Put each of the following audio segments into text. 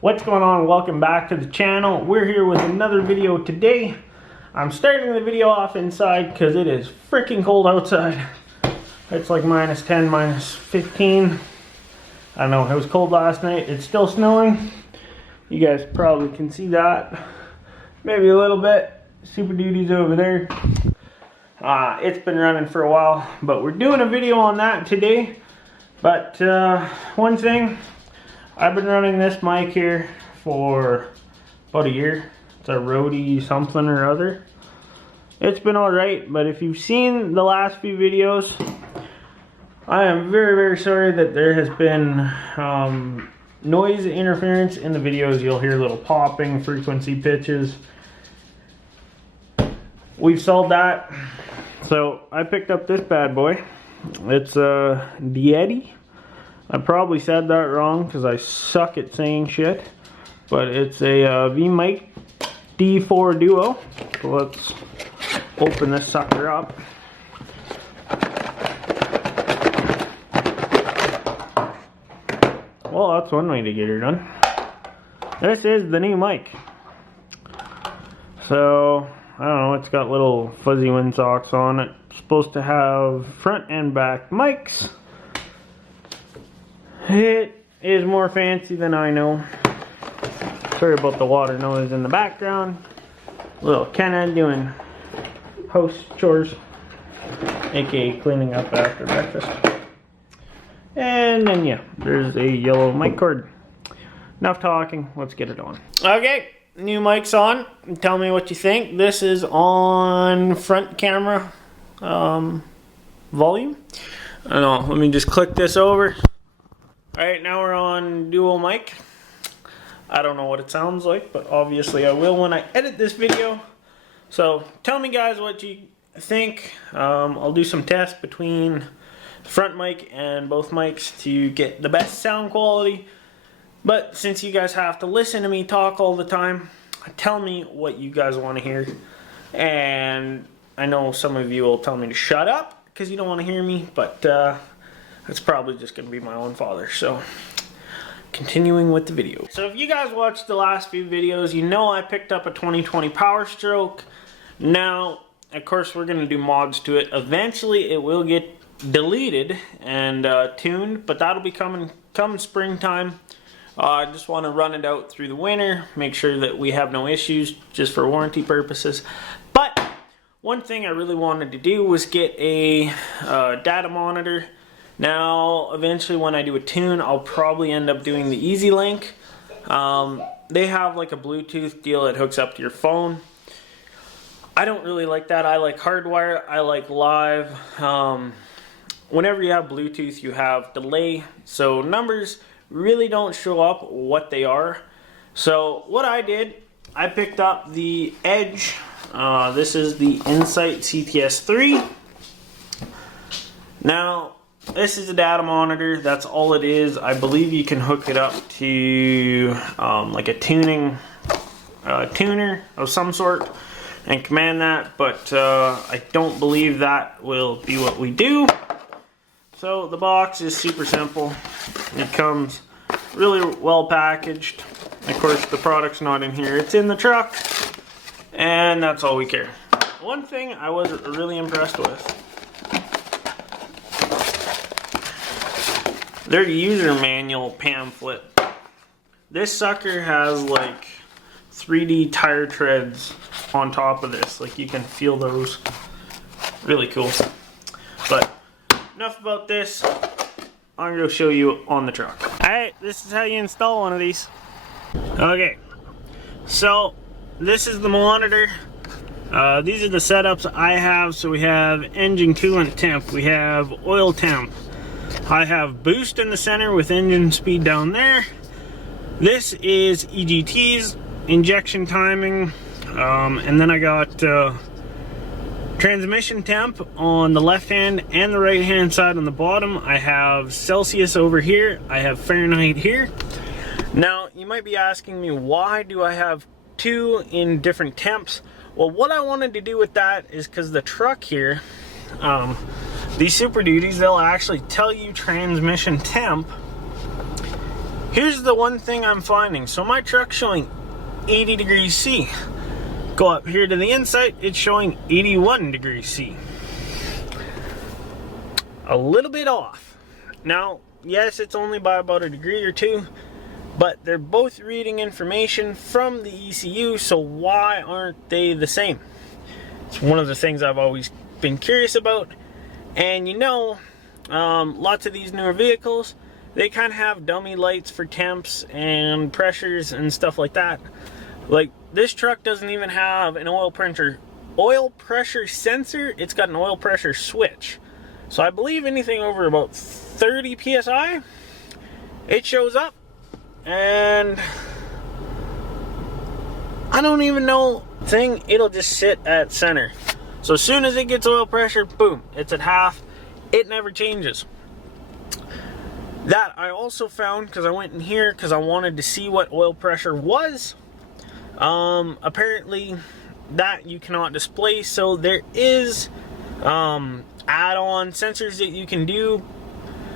What's going on? Welcome back to the channel. We're here with another video today. I'm starting the video off inside because it is freaking cold outside. It's like minus 10, minus 15. I don't know, it was cold last night. It's still snowing. You guys probably can see that. Maybe a little bit. Super Duty's over there. It's been running for a while, but we're doing a video on that today. But one thing, I've been running this mic here for about a year. It's a Rode something or other. It's been alright, but if you've seen the last few videos, I am very, very sorry that there has been noise interference in the videos. You'll hear little popping, frequency pitches. We've solved that. So I picked up this bad boy. It's a Yeti. I probably said that wrong because I suck at saying shit. But it's a V-Mic D4 Duo. So let's open this sucker up. Well, that's one way to get her done. This is the new mic. So, I don't know, it's got little fuzzy windsocks on it. It's supposed to have front and back mics. It is more fancy than I know. Sorry about the water noise in the background. Little Kenna doing house chores, aka cleaning up after breakfast. And then yeah, there's a yellow mic cord. Enough talking, let's get it on. Okay, new mic's on. Tell me what you think. This is on front camera volume. I don't know, let me just click this over. Alright, now we're on dual mic. I don't know what it sounds like, but obviously I will when I edit this video. So tell me guys what you think. I'll do some tests between the front mic and both mics to get the best sound quality. But since you guys have to listen to me talk all the time, tell me what you guys want to hear. And I know some of you will tell me to shut up because you don't want to hear me, but that's probably just going to be my own father. So, continuing with the video. So if you guys watched the last few videos, you know I picked up a 2020 Powerstroke. Now, of course, we're going to do mods to it. Eventually, it will get deleted and tuned, but that'll be coming come springtime. I just want to run it out through the winter, make sure that we have no issues, just for warranty purposes. But one thing I really wanted to do was get a data monitor. Now, eventually when I do a tune, I'll probably end up doing the Easy Link. They have like a Bluetooth deal that hooks up to your phone. I don't really like that. I like hardwire. I like live. Whenever you have Bluetooth, you have delay. So numbers really don't show up what they are. So what I did, I picked up the Edge. This is the Insight CTS3. Now, this is a data monitor, that's all it is. I believe you can hook it up to like a tuner of some sort and command that, but I don't believe that will be what we do. So the box is super simple. It comes really well packaged. Of course, the product's not in here, it's in the truck, and that's all we care. One thing I was really impressed with, their user manual pamphlet. This sucker has like 3D tire treads on top of this. Like you can feel those. Really cool. But enough about this. I'm going to show you on the truck. Alright, this is how you install one of these. Okay, so this is the monitor. These are the setups I have. So we have engine coolant temp. We have oil temp. I have boost in the center with engine speed down there. This is EGT's, injection timing, and then I got transmission temp on the left hand and the right hand side on the bottom. I have Celsius over here, I have Fahrenheit here. Now you might be asking me, why do I have two in different temps? Well, what I wanted to do with that is because the truck here, these Super Duties, they'll actually tell you transmission temp Here's the one thing I'm finding. So my truck's showing 80 degrees C. Go up here to the Insight, it's showing 81 degrees C. A little bit off. Now, yes, it's only by about a degree or two, but they're both reading information from the ECU, so why aren't they the same? It's one of the things I've always been curious about. And you know, lots of these newer vehicles, they kind of have dummy lights for temps and pressures and stuff like that. Like, this truck doesn't even have an oil pressure sensor. It's got an oil pressure switch. So I believe anything over about 30 psi, it shows up, and I don't even know thing, it'll just sit at center. So as soon as it gets oil pressure, boom, it's at half. It never changes. That I also found because I went in here because I wanted to see what oil pressure was. Apparently that you cannot display, so there is add-on sensors that you can do.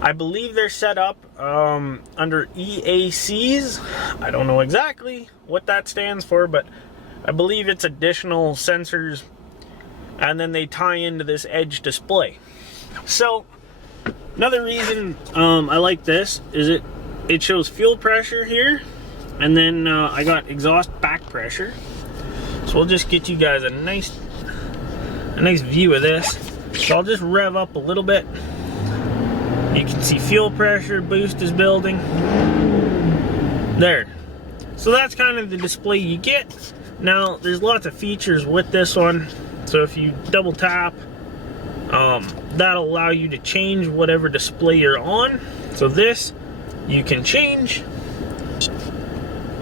I believe they're set up under EACs. I don't know exactly what that stands for, but I believe it's additional sensors, and then they tie into this edge display. So another reason I like this is it shows fuel pressure here, and then I got exhaust back pressure. So we'll just get you guys a nice view of this. So I'll just rev up a little bit. You can see fuel pressure boost is building. There. So that's kind of the display you get. Now there's lots of features with this one. So if you double tap, that'll allow you to change whatever display you're on. So this you can change.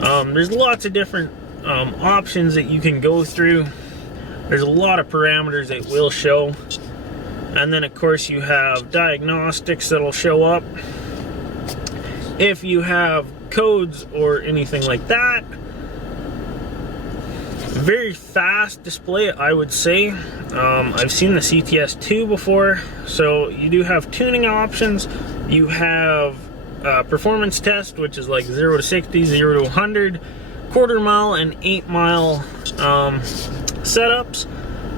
There's lots of different options that you can go through. There's a lot of parameters that will show. And then of course you have diagnostics that'll show up. If you have codes or anything like that. Very fast display, I would say. I've seen the CTS2 before. So you do have tuning options. You have performance test, which is like 0 to 60, 0 to 100, quarter mile and 8 mile setups.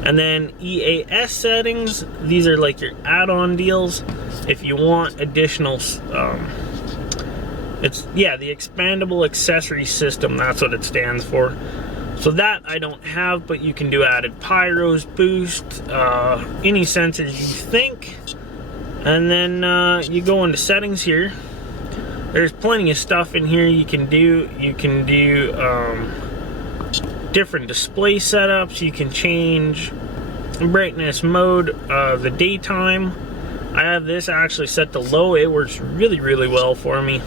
And then EAS settings, these are like your add-on deals. If you want additional, it's, yeah, the expandable accessory system, that's what it stands for. So that I don't have, but you can do added pyros, boost, any sensors you think. And then you go into settings here. There's plenty of stuff in here you can do. You can do different display setups. You can change brightness mode, the daytime. I have this actually set to low. It works really, really well for me.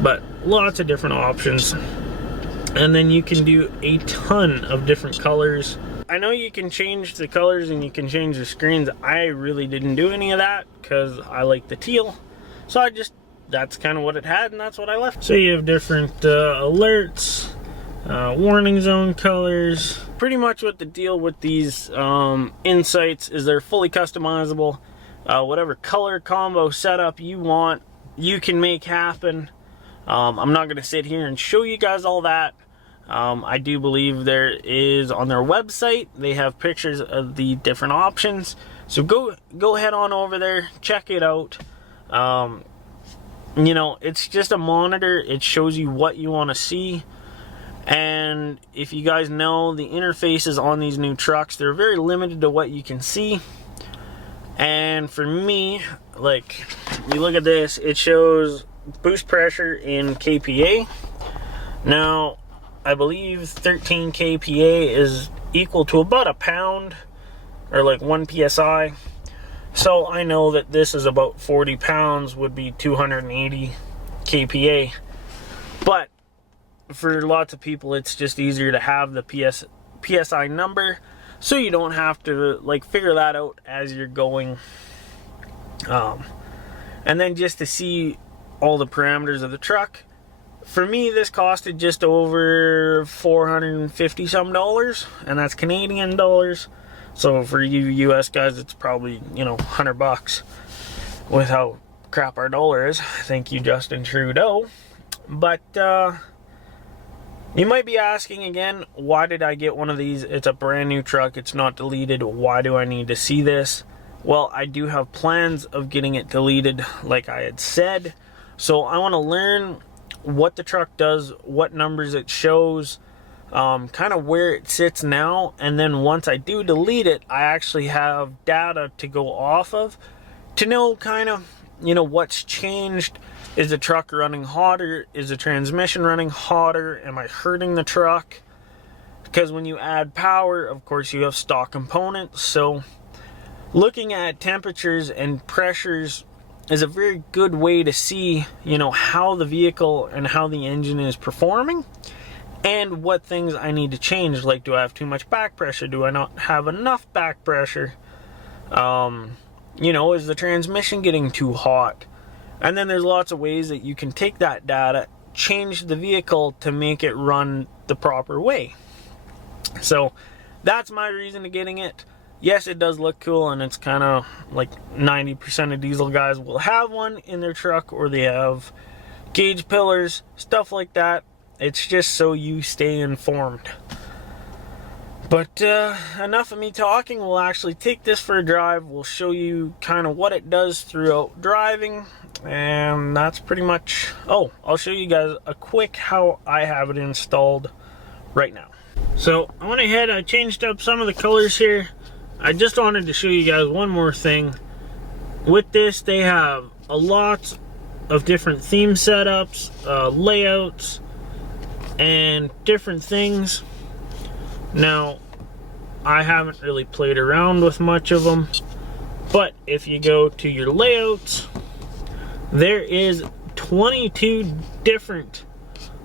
But lots of different options. And then you can do a ton of different colors. I know you can change the colors and you can change the screens. I really didn't do any of that because I like the teal. So that's kind of what it had, and that's what I left. So you have different alerts, warning zone colors. Pretty much what the deal with these Insights is they're fully customizable. Whatever color combo setup you want, you can make happen. I'm not going to sit here and show you guys all that. I do believe there is on their website, they have pictures of the different options. So go head on over there, check it out. You know, it's just a monitor. It shows you what you want to see. And if you guys know, the interfaces on these new trucks, they're very limited to what you can see. And for me, like, you look at this, it shows boost pressure in kPa. Now, I believe 13 kPa is equal to about a pound, or like 1 psi. So I know that this is about 40 pounds, would be 280 kPa. But for lots of people, it's just easier to have the PSI number, so you don't have to like figure that out as you're going. And then just to see all the parameters of the truck, for me this costed just over $450 some, and that's Canadian dollars. So for you US guys, it's probably, you know, $100 with how crap our dollar is. Thank you, Justin Trudeau. But you might be asking again, why did I get one of these? It's a brand new truck. It's not deleted. Why do I need to see this? Well, I do have plans of getting it deleted, like I had said. So I want to learn what the truck does, what numbers it shows, kind of where it sits now. And then once I do delete it, I actually have data to go off of to know kind of, you know, what's changed. Is the truck running hotter? Is the transmission running hotter? Am I hurting the truck? Because when you add power, of course, you have stock components. So looking at temperatures and pressures is a very good way to see, you know, how the vehicle and how the engine is performing and what things I need to change. Like, do I have too much back pressure? Do I not have enough back pressure? You know, is the transmission getting too hot? And then there's lots of ways that you can take that data, change the vehicle to make it run the proper way. So that's my reason to getting it. Yes, it does look cool, and it's kind of like 90% of diesel guys will have one in their truck, or they have gauge pillars, stuff like that. It's just so you stay informed. But enough of me talking. We'll actually take this for a drive. We'll show you kind of what it does throughout driving, and that's pretty much... Oh, I'll show you guys a quick how I have it installed right now. So I went ahead, I changed up some of the colors here. I just wanted to show you guys one more thing. With this, they have a lot of different theme setups, layouts, and different things. Now, I haven't really played around with much of them, but if you go to your layouts, there is 22 different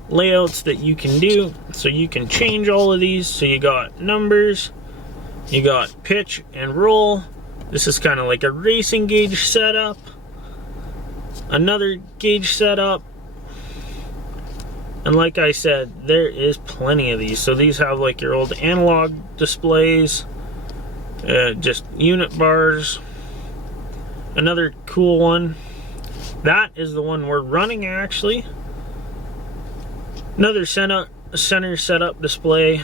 layouts that you can do. So you can change all of these. So you got numbers, you got pitch and roll. This is kind of like a racing gauge setup. Another gauge setup. And like I said, there is plenty of these. So these have like your old analog displays, just unit bars. Another cool one. That is the one we're running actually. Another center setup display.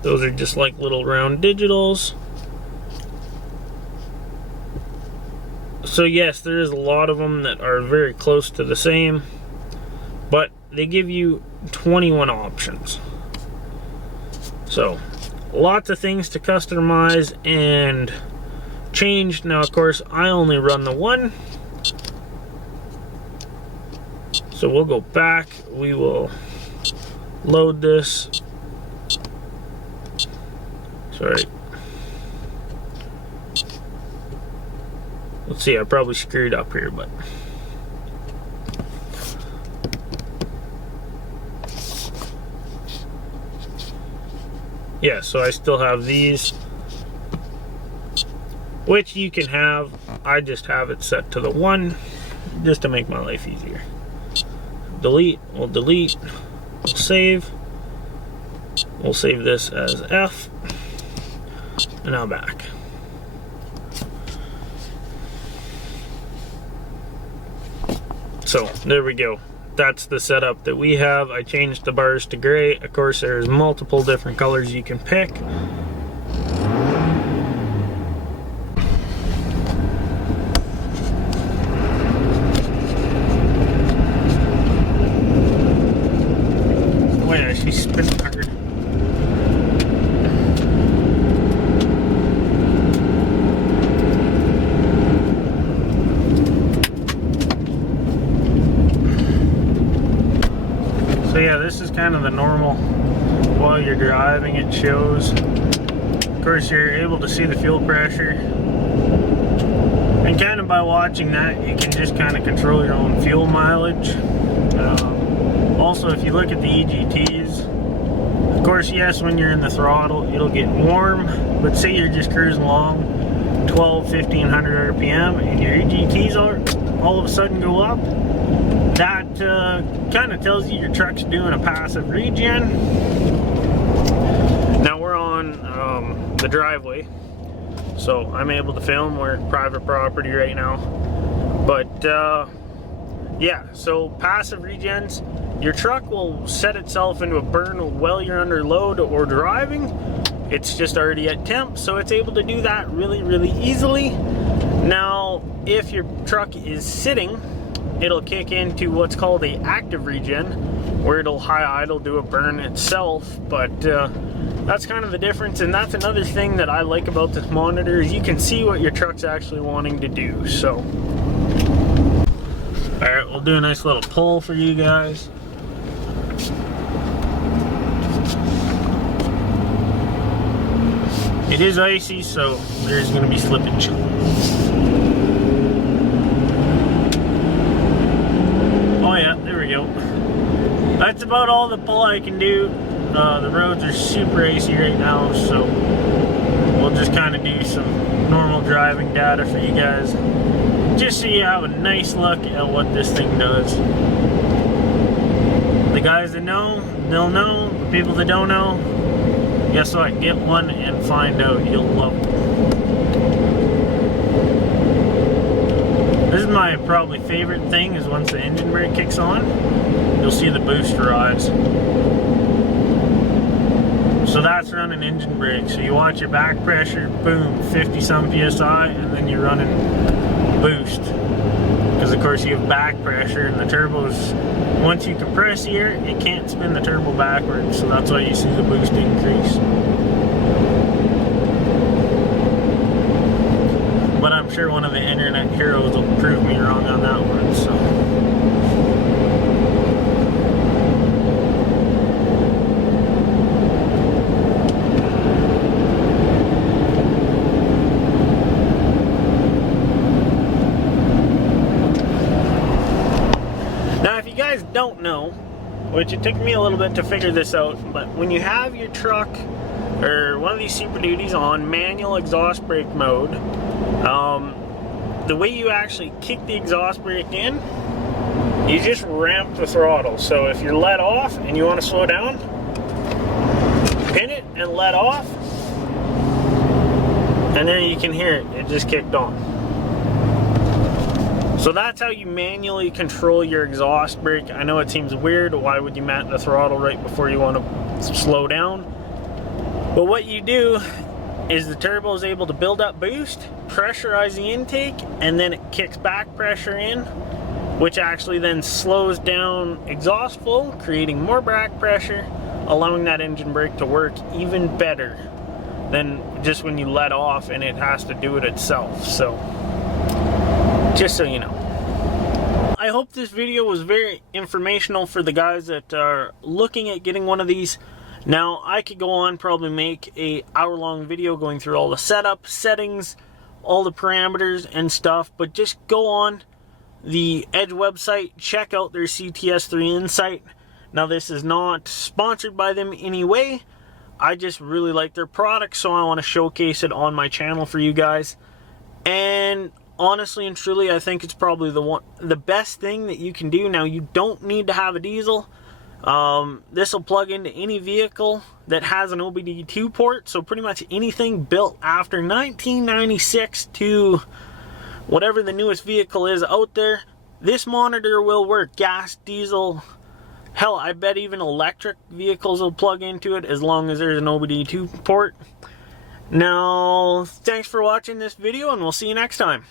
Those are just like little round digitals. So yes, there is a lot of them that are very close to the same, but they give you 21 options. So lots of things to customize and change. Now of course I only run the one, so we'll go back, we will load this. Sorry. Let's see, I probably screwed up here, but yeah, so I still have these, which you can have. I just have it set to the 1 just to make my life easier. Delete, we'll delete, we'll save. We'll save this as F. And now back. So there we go. That's the setup that we have. I changed the bars to gray. Of course, there's multiple different colors you can pick. Wait, she's spinning hard. So yeah, this is kind of the normal while you're driving. It shows. Of course, you're able to see the fuel pressure. And kind of by watching that, you can just kind of control your own fuel mileage. Also, if you look at the EGTs, of course, yes, when you're in the throttle, it'll get warm. But say you're just cruising along 1500 RPM and your EGTs all of a sudden go up, that kind of tells you your truck's doing a passive regen. Now we're on the driveway, so I'm able to film. We're private property right now, But yeah, so passive regens, your truck will set itself into a burn while you're under load or driving. It's just already at temp, so it's able to do that really easily. Now, if your truck is sitting, it'll kick into what's called a active regen, where it'll high idle, do a burn itself. But that's kind of the difference, and that's another thing that I like about this monitor, is you can see what your truck's actually wanting to do. So, alright, we'll do a nice little pull for you guys. It is icy, so there's going to be slippage. Oh yeah, there we go. That's about all the pull I can do. The roads are super icy right now, so we'll just kind of do some normal driving data for you guys, just so you have a nice look at what this thing does. The guys that know, they'll know. The people that don't know, guess what? Get one and find out. You'll love it. This is my probably favorite thing, is once the engine brake kicks on, you'll see the boost rise. So that's running engine brake. So you watch your back pressure, boom, 50 some PSI, and then you're running boost. Because of course you have back pressure, and the turbos, once you compress here, it can't spin the turbo backwards. So that's why you see the boost increase. But I'm sure one of the internet heroes will prove me wrong on that one. So. Don't know, which it took me a little bit to figure this out, but when you have your truck or one of these Super Duties on manual exhaust brake mode, the way you actually kick the exhaust brake in, you just ramp the throttle. So if you're let off and you want to slow down, pin it and let off, and then you can hear it just kicked on. So that's how you manually control your exhaust brake. I know it seems weird. Why would you mat the throttle right before you want to slow down? But what you do is the turbo is able to build up boost, pressurize the intake, and then it kicks back pressure in, which actually then slows down exhaust flow, creating more back pressure, allowing that engine brake to work even better than just when you let off and it has to do it itself. So, just so you know. I hope this video was very informational for the guys that are looking at getting one of these. Now, I could go on, probably make a hour-long video going through all the setup, settings, all the parameters and stuff, but just go on the Edge website, check out their CTS3 Insight. Now, this is not sponsored by them in any way. I just really like their product, so I want to showcase it on my channel for you guys. And honestly and truly, I think it's probably the best thing that you can do. Now, you don't need to have a diesel. This will plug into any vehicle that has an OBD2 port, so pretty much anything built after 1996 to whatever the newest vehicle is out there, this monitor will work. Gas, diesel, hell, I bet even electric vehicles will plug into it as long as there's an OBD2 port. Now, thanks for watching this video, and we'll see you next time.